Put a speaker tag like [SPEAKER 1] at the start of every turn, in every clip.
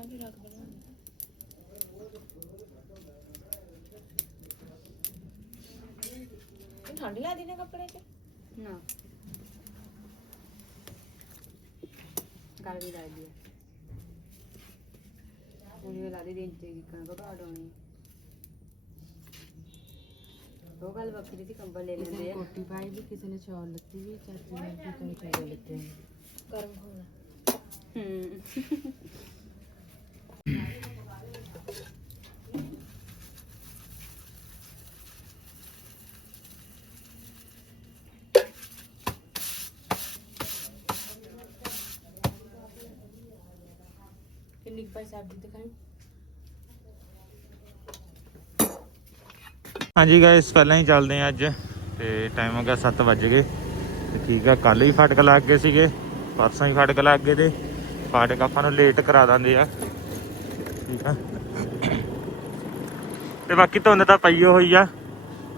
[SPEAKER 1] ਆ ਕੇ ਰੱਖ ਦੇਣਾ ਇਹ ਠੰਡ ਲੱਗਦੀ ਨੇ ਕੱਪੜੇ ਤੇ
[SPEAKER 2] ਨਾ। ਗਰਮੀ ਲੱਗਦੀ ਹੈ ਉਹਨੇ ਲਾ ਦੇ ਦਿਨ ਤੇ ਉਹ ਗੱਲ ਵੱਖਰੀ ਸੀ ਕੰਬਲ ਲੈ ਲੈਂਦੇ ਆ।
[SPEAKER 3] ਕੋਟੀ ਪਾਈ ਵੀ ਕਿਸੇ ਨੇ ਸ਼ਾਲ ਲੱਤੀ ਵੀ ਚਾਚੀ ਨੇ ਵੀ ਕਈ ਕਈ ਲੱਤੇ
[SPEAKER 1] ਗਰਮ ਹੋਣਾ
[SPEAKER 2] ਹੂੰ।
[SPEAKER 1] ਕਿੰਨੀ ਕੁ ਪਾਈ ਸਬਜ਼ੀ ਦਿਖਾਈ?
[SPEAKER 4] ਹਾਂਜੀ ਗਾਇਸ ਪਹਿਲਾਂ ਹੀ ਚੱਲਦੇ ਆ ਅੱਜ। ਤੇ ਟਾਈਮ ਹੋ ਗਿਆ 7 ਵਜ ਗਏ। ਤੇ ਠੀਕ ਆ ਕੱਲ ਹੀ ਫਟਕ ਲੱਗ ਗਏ ਸੀਗੇ। ਪਰਸੋਂ ਹੀ ਫਟਕ ਲੱਗ ਗਏ ਤੇ। ਫਾਟਕ ਆਪਾਂ ਨੂੰ ਲੇਟ ਕਰਾ ਦਿੰਦੇ ਆ। ਠੀਕ ਆ ਤੇ ਬਾਕੀ ਧੁੰਦ ਤਾਂ ਪਈ ਹੋਈ ਆ।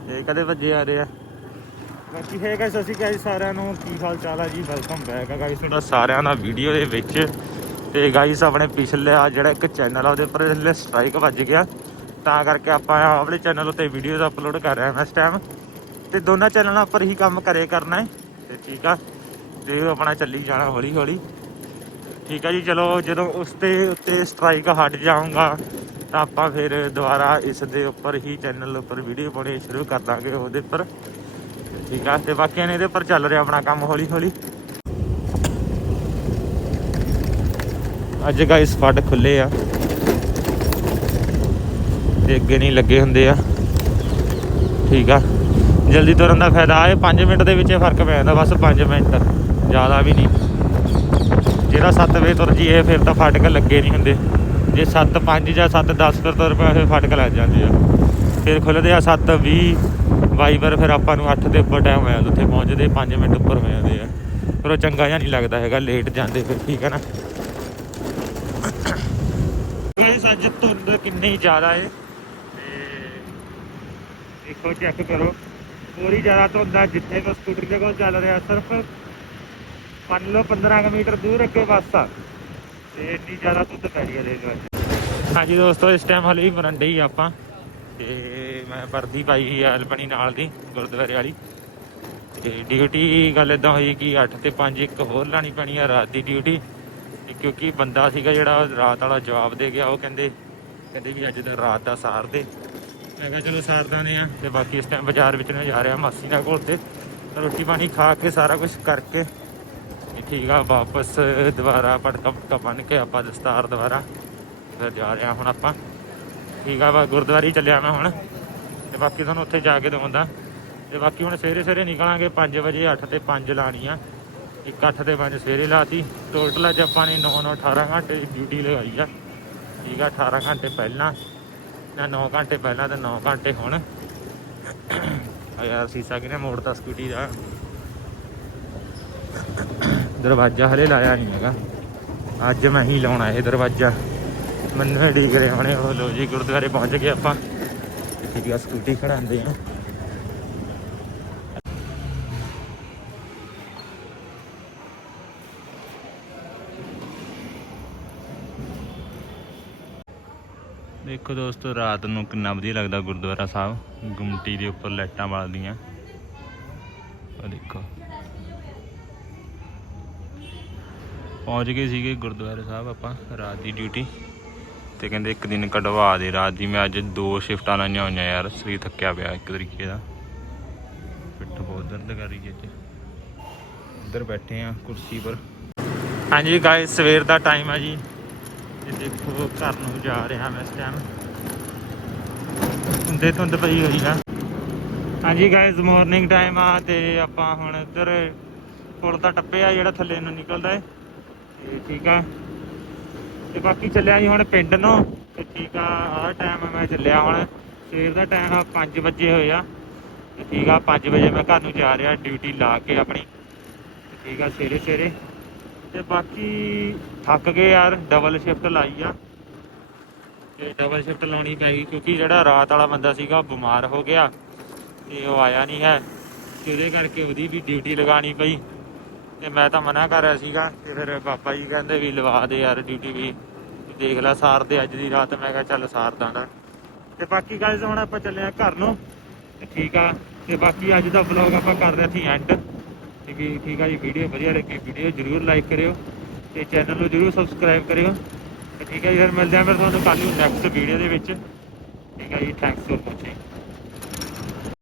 [SPEAKER 4] ਤੇ ਕਦੇ ਵੱਜੇ ਆ ਰਹੇ ਆ। ਬਾਕੀ ਹੈ ਗਾਇਸ ਅਸੀਂ ਗਾਇਸ ਸਾਰਿਆਂ ਨੂੰ ਕੀ ਹਾਲ ਚਾਲ ਆ ਜੀ? ਵੈਲਕਮ ਬੈਕ ਆ ਗਾਇਸ ਤੁਹਾਡਾ ਸਾਰਿਆਂ ਦਾ ਵੀਡੀਓ ਦੇ ਵਿੱਚ। ਤੇ ਗਾਇਸ ਆਪਣੇ ਪਿਛਲੇ ਆ ਜਿਹੜਾ ਇੱਕ ਚੈਨਲ ਆ ਉਹਦੇ ਉੱਪਰ ਸਟ੍ਰਾਈਕ ਵੱਜ ਗਿਆ। ਤਾਂ ਕਰਕੇ ਆਪਾਂ ਆਪਣੇ ਚੈਨਲ ਉੱਤੇ ਵੀਡੀਓਜ਼ ਅਪਲੋਡ ਕਰ ਰਹੇ ਹਾਂ ਇਸ ਟਾਈਮ ਤੇ ਦੋਨਾਂ ਚੈਨਲਾਂ ਉੱਪਰ ਹੀ ਕੰਮ ਕਰੇ ਕਰਨਾ ਹੈ। ਤੇ ਠੀਕ ਆ। ਤੇ ਆਪਣਾ ਚੱਲੀ ਜਾਣਾ ਹੌਲੀ ਹੌਲੀ ਠੀਕ ਆ ਜੀ, ਚਲੋ ਜਦੋਂ ਉਸ ਤੇ ਉੱਤੇ ਸਟ੍ਰਾਈਕ ਹਟ ਜਾਊਗਾ, ਤਾਂ ਆਪਾਂ ਫਿਰ ਦੁਬਾਰਾ ਇਸ ਦੇ ਉੱਪਰ ਹੀ ਚੈਨਲ ਉੱਪਰ ਵੀਡੀਓ ਪਾਉਣੀ ਸ਼ੁਰੂ ਕਰ ਦਾਂਗੇ ਉਹਦੇ ਉੱਪਰ। ਠੀਕ ਆ, ਤੇ ਬਾਕੀਆਂ ਨੇ ਇਹਦੇ ਉੱਪਰ ਚੱਲ ਰਿਹਾ ਆਪਣਾ ਕੰਮ ਹੌਲੀ ਹੌਲੀ ਅੱਜ ਗਾਇਸ ਫੱਡ ਖੁੱਲੇ ਆ, ਤੇ ਅੱਗੇ ਨਹੀਂ ਲੱਗੇ ਹੁੰਦੇ ਆ। ਠੀਕ ਆ, ਜਲਦੀ ਤੁਰਨ ਦਾ ਫਾਇਦਾ ਆ, ਇਹ 5 ਮਿੰਟ ਦੇ ਵਿੱਚ ਫ਼ਰਕ ਪੈ ਜਾਂਦਾ, ਬਸ 5 ਮਿੰਟ, ਜ਼ਿਆਦਾ ਵੀ ਨਹੀਂ। ਜਿਹੜਾ 7 ਵਜੇ ਤੁਰ ਜੀਏ ਫਿਰ ਤਾਂ ਫਾਟਕ ਲੱਗੇ ਨਹੀਂ ਹੁੰਦੇ। ਜੇ 7 5 ਜਾਂ 7 10 ਫਿਰ ਤੁਰ ਪਿਆ ਫਿਰ ਫਾਟਕ ਲੱਗ ਜਾਂਦੇ ਆ। ਫਿਰ ਖੁੱਲਦੇ ਆ 7 20 ਵਾਈਬਰ ਫਿਰ ਆਪਾਂ ਨੂੰ 8 ਦੇ ਉੱਪਰ ਟਾਈਮ ਹੋਇਆ ਉੱਥੇ ਪਹੁੰਚਦੇ 5 ਮਿੰਟ ਉੱਪਰ ਹੋ ਜਾਂਦੇ ਆ। ਫਿਰ ਉਹ ਚੰਗਾ ਜਿਹਾ ਨਹੀਂ ਲੱਗਦਾ ਹੈਗਾ ਲੇਟ ਜਾਂਦੇ ਫਿਰ, ਠੀਕ ਹੈ ਨਾ? ਗਾਇਸ ਅੱਜ ਧੁੰਦ ਕਿੰਨੀ ਜ਼ਿਆਦਾ ਏ। ਤੇ ਦੇਖੋ ਚੈੱਕ ਕਰੋ। ਪੂਰੀ ਜ਼ਿਆਦਾ ਧੁੰਦ ਆ, ਜਿੱਥੇ ਮੈਂ ਸਕੂਟਰ ਦੇ ਕੋਲ ਚੱਲ ਰਿਹਾ, ਸਿਰਫ ਮੰਨ ਲਓ 15 ਕੁ ਮੀਟਰ ਦੂਰ ਅੱਗੇ ਬੱਸ ਆ, ਤੇ ਇੰਨੀ ਜ਼ਿਆਦਾ ਧੁੰਦ ਪੈ ਰਹੀ ਹੈ ਦੇਖ ਹਾਂਜੀ ਦੋਸਤੋ, ਇਸ ਟਾਈਮ ਹਲੇ ਹੀ ਮਰੰਡੇ ਹੀ ਆਪਾਂ, ਤੇ ਮੈਂ ਵਰਦੀ ਪਾਈ ਹੋਈ ਆ ਅਲਪਣੀ ਨਾਲ ਦੀ, ਗੁਰਦੁਆਰੇ ਵਾਲੀ। ਤੇ ਡਿਊਟੀ ਗੱਲ ਇਦਾਂ ਹੋਈ ਕਿ 8 ਤੇ 5 ਇੱਕ ਹੋਰ ਲਾਣੀ ਪੈਣੀ ਆ ਰਾਤ ਦੀ ਡਿਊਟੀ ਕਿਉਂਕਿ ਬੰਦਾ ਸੀਗਾ ਜਿਹੜਾ ਰਾਤ ਵਾਲਾ ਜਵਾਬ ਦੇ ਗਿਆ, ਉਹ ਕਹਿੰਦੇ ਕਹਿੰਦੇ ਵੀ ਅੱਜ ਦਾ ਰਾਤ ਦਾ ਸਾਰ ਦੇ। ਮੈਂ ਕਿਹਾ ਚਲੋ ਸਾਰਦਾ ਨੇ ਆ, ਤੇ ਬਾਕੀ ਇਸ ਟਾਈਮ ਬਾਜ਼ਾਰ ਵਿੱਚ ਨੇ ਜਾ ਰਿਹਾ ਮਾਸੀ ਨਾਲ ਕੋਲ ਤੇ ਰੋਟੀ ਪਾਣੀ ਖਾ ਕੇ ਸਾਰਾ ਕੁਝ ਕਰਕੇ ਠੀਕ ਆ, ਵਾਪਸ ਦੁਬਾਰਾ ਪਟਕਾ ਪਟਕਾ ਬੰਨ ਕੇ ਆਪਾਂ ਦਸਤਾਰ ਦੁਬਾਰਾ। ਫਿਰ ਜਾ ਰਿਹਾ ਹੁਣ ਆਪਾਂ। ਠੀਕ ਆ ਵਾ ਗੁਰਦੁਆਰੇ ਚੱਲਿਆ ਮੈਂ ਹੁਣ। ਤੇ ਬਾਕੀ ਤੁਹਾਨੂੰ ਉੱਥੇ ਜਾ ਕੇ ਦਵਾਂਦਾ ਤੇ ਬਾਕੀ ਹੁਣ ਸਵੇਰੇ ਸਵੇਰੇ ਨਿਕਲਾਂਗੇ 5 ਵਜੇ 8 ਤੇ 5 ਲਾਣੀ ਆ ਇੱਕ 8 ਤੇ 5 ਸਵੇਰੇ ਲਾਤੀ। ਟੋਟਲ ਅੱਜ ਆਪਾਂ ਨੇ 9 9 18 ਘੰਟੇ ਡਿਊਟੀ ਲਗਾਈ ਆ। ਠੀਕ ਆ 18 ਘੰਟੇ ਪਹਿਲਾਂ ਨਾ 9 ਘੰਟੇ ਪਹਿਲਾਂ ਤੇ 9 ਘੰਟੇ ਹੁਣ। ਆ ਯਾਰ ਸੀਸਾ ਕਿਨੇ ਮੋੜਤਾ ਸਕੂਟੀ ਦਾ? ਦਰਵਾਜ਼ਾ ਹਲੇ ਲਾਇਆ ਨਹੀਂ ਹੈਗਾ। ਅੱਜ ਮੈਂ ਹੀ ਲਾਉਣਾ ਇਹ ਦਰਵਾਜ਼ਾ। ਮੈਨੂੰ ਹੀ ਡੀਕ ਰਹੇ ਹੋਣੇ, ਉਹ ਲੋ ਜੀ, ਗੁਰਦੁਆਰੇ ਪਹੁੰਚ ਗਏ ਆਪਾਂ। ਠੀਕ ਆ ਸਕੂਟੀ ਖੜਾਉਂਦੇ ਆ। ਦੇਖੋ ਦੋਸਤੋ, ਰਾਤ ਨੂੰ ਕਿੰਨਾ ਵਧੀਆ ਲੱਗਦਾ ਗੁਰਦੁਆਰਾ ਸਾਹਿਬ। ਗੁੰਮਟੀ ਦੇ ਉੱਪਰ ਲਾਈਟਾਂ ਬਲਦੀਆਂ। ਉਹ ਦੇਖੋ। ਪਹੁੰਚ ਗਏ ਸੀਗੇ ਗੁਰਦੁਆਰਾ ਸਾਹਿਬ ਆਪਾਂ, ਰਾਤ ਦੀ ਡਿਊਟੀ ਤੇ ਕਹਿੰਦੇ ਇੱਕ ਦਿਨ ਕਢਵਾ ਦੇ, ਰਾਤ ਦੀ ਮੈਂ ਅੱਜ ਦੋ ਸ਼ਿਫਟਾਂ ਲਾਈਆਂ ਹੋਈਆਂ ਯਾਰ, ਸਰੀਰ ਥੱਕਿਆ ਪਿਆ ਇੱਕ ਤਰੀਕੇ ਦਾ। ਪਿੱਠ ਬਹੁਤ ਦਰਦ ਕਰ ਰਹੀ ਹੈ ਅੱਜ ਇੱਧਰ ਬੈਠੇ ਆ ਕੁਰਸੀ ਪਰ। ਹਾਂਜੀ ਗਾਇਸ ਸਵੇਰ ਦਾ ਟਾਈਮ ਆ ਜੀ। ਇਹ ਦੇਖੋ ਘਰ ਨੂੰ ਜਾ ਰਿਹਾ ਮੈਂ ਇਸ ਟਾਈਮ ਹੁੰਦੇ ਧੁੰਦ ਪਈ ਹੋਈ ਆ। ਹਾਂਜੀ ਗਾਇਸ ਮਾਰਨਿੰਗ ਟਾਈਮ ਆ ਤੇ ਆਪਾਂ ਹੁਣ ਇੱਧਰ ਪੁਲ ਦਾ ਟੱਪੇ ਆ ਜਿਹੜਾ ਥੱਲੇ ਨੂੰ ਨਿਕਲਦਾ ਏ। ਤੇ ਠੀਕ ਆ। ਤੇ ਬਾਕੀ ਚੱਲਿਆ ਜੀ ਹੁਣ ਪਿੰਡ ਨੂੰ। ਤੇ ਠੀਕ ਆ, ਆਹ ਟਾਈਮ ਮੈਂ ਚੱਲਿਆ ਹੁਣ। ਸਵੇਰ ਦਾ ਟਾਈਮ ਆ 5 ਵਜੇ ਹੋਏ ਤੇ ਠੀਕ ਆ 5 ਵਜੇ ਮੈਂ ਘਰ ਨੂੰ ਜਾ ਰਿਹਾ ਡਿਊਟੀ ਲਾ ਕੇ ਆਪਣੀ। ਠੀਕ ਆ, ਸਵੇਰੇ ਸਵੇਰੇ। ਤੇ ਬਾਕੀ ਥੱਕ ਗਏ ਯਾਰ ਡਬਲ ਸ਼ਿਫਟ ਲਾਈ ਆ। ਤੇ ਡਬਲ ਸ਼ਿਫਟ ਲਾਉਣੀ ਪੈ ਗਈ, ਕਿਉਂਕਿ ਜਿਹੜਾ ਰਾਤ ਵਾਲਾ ਬੰਦਾ ਸੀਗਾ, ਉਹ ਬਿਮਾਰ ਹੋ ਗਿਆ। ਤੇ ਉਹ ਆਇਆ ਨਹੀਂ ਹੈ। ਤੇ ਉਹਦੇ ਕਰਕੇ ਉਹਦੀ ਵੀ ਡਿਊਟੀ ਲਗਾਣੀ ਪਈ। ਤੇ ਮੈਂ ਤਾਂ ਮਨਾ ਕਰ ਰਿਹਾ ਸੀਗਾ ਤੇ ਫਿਰ ਪਾਪਾ ਜੀ ਕਹਿੰਦੇ ਵੀ ਲਵਾ ਦੇ ਯਾਰ ਡਿਊਟੀ ਵੀ ਦੇਖ ਲੈ ਸਾਰ ਦੇ ਅੱਜ ਦੀ ਰਾਤ। ਮੈਂ ਕਿਹਾ ਚੱਲ ਸਾਰ ਦਾਂਗਾ ਤੇ ਬਾਕੀ ਗਾਇਜ਼ ਹੁਣ ਆਪਾਂ ਚੱਲੇ ਆ ਘਰ ਨੂੰ। ਤੇ ਠੀਕ ਆ। ਤੇ ਬਾਕੀ ਅੱਜ ਦਾ ਵਲੌਗ ਆਪਾਂ ਕਰ ਰਹੇ ਸੀ ਐਂਡ ਤੇ ਵੀ ਠੀਕ ਆ ਜੀ ਵੀਡੀਓ ਵਧੀਆ ਲੱਗੀ ਵੀਡੀਓ ਜਰੂਰ ਲਾਈਕ ਕਰਿਓ। ਤੇ ਚੈਨਲ ਨੂੰ ਜਰੂਰ ਸਬਸਕ੍ਰਾਈਬ ਕਰਿਓ। ਤੇ ਠੀਕ ਹੈ ਜੀ, ਫਿਰ ਮਿਲਦੇ ਆ ਫਿਰ ਤੁਹਾਨੂੰ ਕੱਲ ਨੂੰ ਨੈਕਸਟ ਵੀਡੀਓ ਦੇ ਵਿੱਚ। ਠੀਕ ਹੈ ਜੀ ਥੈਂਕਸ ਫॉर ਵਾਚਿੰਗ